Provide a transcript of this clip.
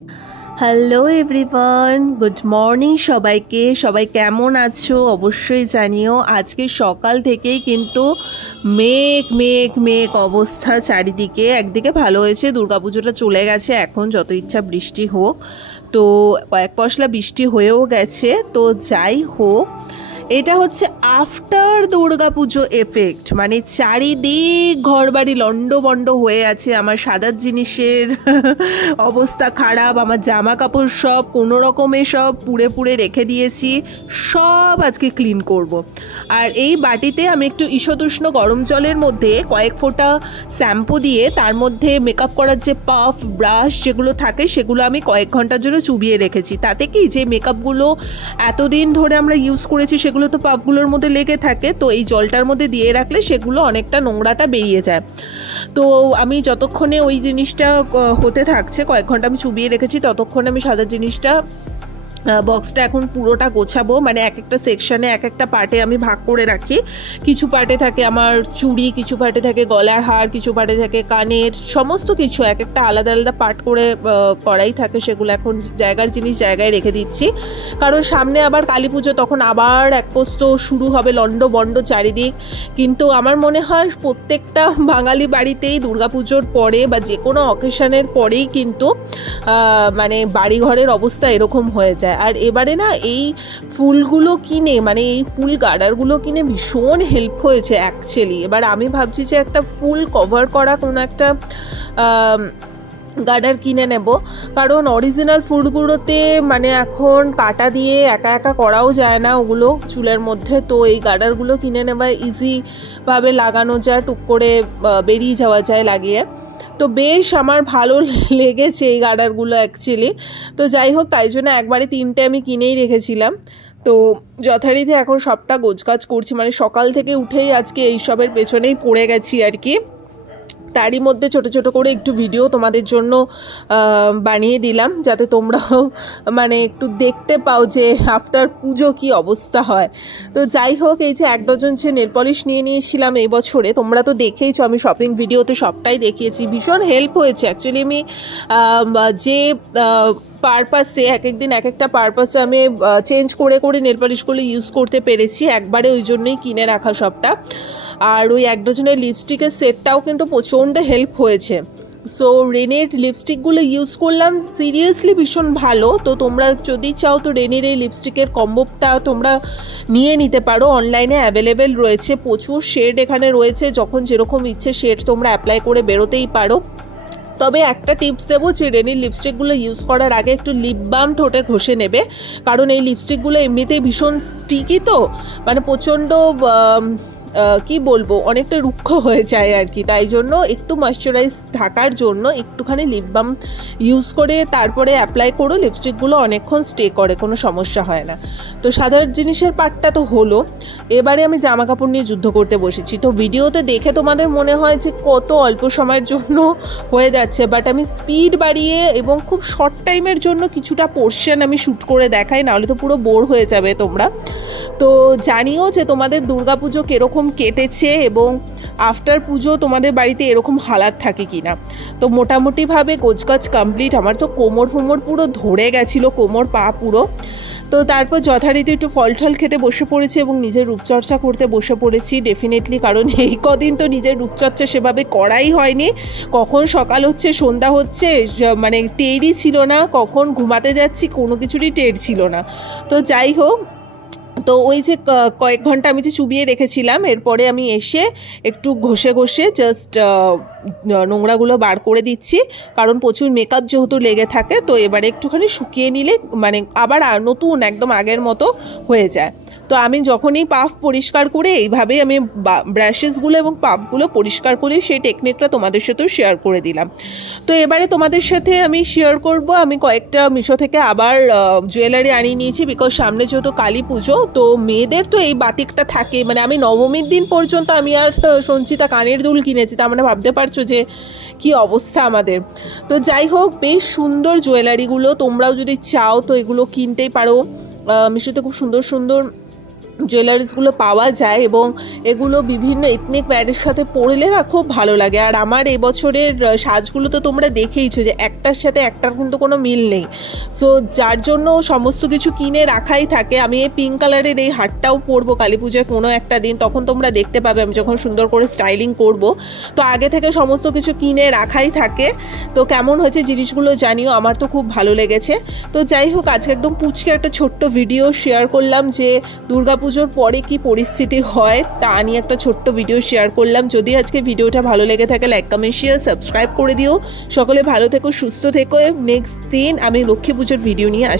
Hello everyone, good morning সবাইকে। সবাই কেমন আছো অবশ্যই জানিও। আজকে সকাল থেকেই কিন্তু মেঘ মেঘ মেঘ অবস্থা চারিদিকে। একদিকে ভালো হয়েছে, দুর্গাপুজোটা চলে গেছে, এখন যত ইচ্ছা বৃষ্টি হোক। তো কয়েক পশলা বৃষ্টি হয়েও গেছে। তো যাই হোক, এটা হচ্ছে আফটার দুর্গাপুজো এফেক্ট, মানে চারিদিক ঘরবাড়ি লন্ডভন্ড হয়ে আছে। আমার সাদার জিনিসের অবস্থা খারাপ, আমার জামা কাপড় সব কোনো রকমে সব পুড়ে পুড়ে রেখে দিয়েছি, সব আজকে ক্লিন করব। আর এই বাটিতে আমি একটু ঈষদুষ্ণ গরম জলের মধ্যে কয়েক ফোঁটা শ্যাম্পু দিয়ে তার মধ্যে মেকআপ করার যে পাফ ব্রাশ যেগুলো থাকে সেগুলো আমি কয়েক ঘন্টার জন্য চুবিয়ে রেখেছি। তাতে কি যে মেকআপগুলো এতদিন ধরে আমরা ইউজ করেছি সেগুলো তো পাফগুলোর মধ্যে লেগে থাকে, তো এই জলটার মধ্যে দিয়ে রাখলে সেগুলো অনেকটা নোংরাটা বেরিয়ে যায়। তো আমি যতক্ষণে ওই জিনিসটা হতে থাকছে, কয়েক ঘন্টা আমি চুবিয়ে রেখেছি, ততক্ষণে আমি সাদা জিনিসটা বক্সটা এখন পুরোটা গোছাবো। মানে এক একটা সেকশনে এক একটা পার্টে আমি ভাগ করে রাখি। কিছু পার্টে থাকে আমার চুড়ি, কিছু পার্টে থাকে গলার হার, কিছু পার্টে থাকে কানের, সমস্ত কিছু এক একটা আলাদা আলাদা পার্ট করে করাই থাকে। সেগুলো এখন জায়গার জিনিস জায়গায় রেখে দিচ্ছি, কারণ সামনে আবার কালী পুজো, তখন আবার এক পোস্ত শুরু হবে লন্ডভন্ড চারিদিক। কিন্তু আমার মনে হয় প্রত্যেকটা বাঙালি বাড়িতেই দুর্গাপুজোর পরে বা যে কোনো অকেশনের পরেই কিন্তু মানে বাড়িঘরের অবস্থা এরকম হয়ে যায়। আর এবারে না এই ফুলগুলো কিনে, মানে এই ফুল গার্ডারগুলো কিনে ভীষণ হেল্প হয়েছে অ্যাকচুয়ালি। এবার আমি ভাবছি যে একটা ফুল কভার করা কোনো একটা গার্ডার কিনে নেব, কারণ অরিজিনাল ফুলগুলোতে মানে এখন কাটা দিয়ে একা একা করাও যায় না ওগুলো চুলের মধ্যে। তো এই গার্ডারগুলো কিনে নেওয়া ইজিভাবে লাগানো যায়, টুক করে বেরিয়ে যাওয়া যায় লাগিয়ে। তো বেশ আমার ভালো লেগেছে এই গার্ডারগুলো অ্যাকচুয়ালি। তো যাই হোক, তাই জন্য একবারে 3টে আমি কিনেই রেখেছিলাম। তো যথারীতি এখন সবটা গোছগাছ করছি, মানে সকাল থেকে উঠেই আজকে এইসবের পেছনেই পড়ে গেছি আর কি। তারই মধ্যে ছোট ছোট করে একটু ভিডিও তোমাদের জন্য বানিয়ে দিলাম, যাতে তোমরাও মানে একটু দেখতে পাও যে আফটার পুজো কি অবস্থা হয়। তো যাই হোক, এই যে 1 ডজন যে নেল পলিশ নিয়ে নিয়েছিলাম এই বছরে, তোমরা তো দেখেইছো, আমি শপিং ভিডিওতে সবটাই দেখিয়েছি। ভীষণ হেল্প হয়েছে অ্যাকচুয়ালি। আমি যে পারপাসে এক একদিন এক একটা পারপাসে আমি চেঞ্জ করে করে নেল পলিশগুলো ইউজ করতে পেরেছি একবারে, ওই জন্যই কিনে রাখা সবটা। আর ওই 1 ডজনের লিপস্টিকের সেটটাও কিন্তু প্রচণ্ড হেল্প হয়েছে। সো রেনের লিপস্টিকগুলো ইউজ করলাম, সিরিয়াসলি ভীষণ ভালো। তো তোমরা যদি চাও তো রেনের এই লিপস্টিকের কম্বোটা তোমরা নিয়ে নিতে পারো, অনলাইনে অ্যাভেলেবেল রয়েছে, প্রচুর শেড এখানে রয়েছে, যখন যেরকম ইচ্ছে শেড তোমরা অ্যাপ্লাই করে বেরোতেই পারো। তবে একটা টিপস দেবো যে রেনির লিপস্টিকগুলো ইউজ করার আগে একটু লিপ বাম ঠোঁটে ঘষে নেবে, কারণ এই লিপস্টিকগুলো এমনিতেই ভীষণ স্টিকি, তো মানে প্রচণ্ড কি বলবো অনেকটা রুক্ষ হয়ে যায় আর কি। তাই জন্য একটু ময়শ্চারাইজ থাকার জন্য একটুখানি লিপ বাম ইউজ করে তারপরে অ্যাপ্লাই করো, লিপস্টিকগুলো অনেকক্ষণ স্টে করে, কোনো সমস্যা হয় না। তো সাধারণ জিনিসের পার্টটা তো হলো, এবারে আমি জামা কাপড় নিয়ে যুদ্ধ করতে বসেছি। তো ভিডিওতে দেখে তোমাদের মনে হয় যে কত অল্প সময়ের জন্য হয়ে যাচ্ছে, বাট আমি স্পিড বাড়িয়ে এবং খুব শর্ট টাইমের জন্য কিছুটা পোর্শন আমি শ্যুট করে দেখাই, নাহলে তো পুরো বোর হয়ে যাবে তোমরা। তো জানিও যে তোমাদের দুর্গাপুজো কীরকম কেটেছে এবং আফটার পুজো তোমাদের বাড়িতে এরকম হালাত থাকে কিনা। তো মোটামুটিভাবে গোছগাছ কমপ্লিট। আমার তো কোমর ফোমর পুরো ধরে গেছিলো, কোমর পা পুরো। তো তারপর যথারীতি একটু ফল টল খেতে বসে পড়েছি এবং নিজের রূপচর্চা করতে বসে পড়েছি ডেফিনেটলি, কারণ এই কদিন তো নিজের রূপচর্চা সেভাবে করাই হয়নি। কখন সকাল হচ্ছে সন্ধ্যা হচ্ছে মানে টেরই ছিল না, কখন ঘুমাতে যাচ্ছি কোনো কিছুরই টের ছিল না। তো যাই হোক, তো ওই যে কয়েক ঘন্টা আমি যে চুবিয়ে রেখেছিলাম, এরপরে আমি এসে একটু ঘষে ঘষে জাস্ট নোংরাগুলো বার করে দিচ্ছি, কারণ প্রচুর মেকআপ যেহেতু লেগে থাকে। তো এবারে একটুখানি শুকিয়ে নিলে মানে আবার নতুন একদম আগের মতো হয়ে যায়। তো আমি যখনই পাফ পরিষ্কার করে এইভাবেই আমি ব্রাশেসগুলো এবং পাফগুলো পরিষ্কার করি, সেই টেকনিকটা তোমাদের সাথেও শেয়ার করে দিলাম। তো এবারে তোমাদের সাথে আমি শেয়ার করব, আমি কয়েকটা মিশো থেকে আবার জুয়েলারি আনিয়ে নিয়েছি, বিকজ সামনে যেহেতু কালী পুজো, তো মেয়েদের তো এই বাতিকটা থাকে। মানে আমি নবমীর দিন পর্যন্ত আমি আর সঞ্চিতা কানের দুল কিনেছি, তার মানে ভাবতে পারছো যে কি অবস্থা আমাদের। তো যাই হোক, বেশ সুন্দর জুয়েলারিগুলো, তোমরাও যদি চাও তো এগুলো কিনতেই পারো। মিশোতে খুব সুন্দর সুন্দর জুয়েলারিসগুলো পাওয়া যায় এবং এগুলো বিভিন্ন এথনিক ওয়্যারের সাথে পরলে না খুব ভালো লাগে। আর আমার এবছরের সাজগুলো তো তোমরা দেখেইছো যে একটার সাথে একটার কিন্তু কোনো মিল নেই, সো যার জন্য সমস্ত কিছু কিনে রাখাই থাকে। আমি এই পিঙ্ক কালারের এই হারটাও পরবো কালী পুজোয় কোনো একটা দিন, তখন তোমরা দেখতে পাবে আমি যখন সুন্দর করে স্টাইলিং করব। তো আগে থেকে সমস্ত কিছু কিনে রাখাই থাকে। তো কেমন হয়েছে জিনিসগুলো জানিও, আমার তো খুব ভালো লেগেছে। তো যাই হোক, আজকে একদম পুচকে একটা ছোট্ট ভিডিও শেয়ার করলাম যে দুর্গাপুজোর পরে কি পরিস্থিতি হয় তা নিয়ে একটা ছোট্ট ভিডিও শেয়ার করলাম। যদি আজকে ভিডিওটা ভালো লেগে থাকে লাইক কমেন্ট শেয়ার সাবস্ক্রাইব করে দিও। সকলে ভালো থেকো, সুস্থ থেকো। নেক্সট দিন আমি লক্ষ্মী পুজোর ভিডিও নিয়ে আসি।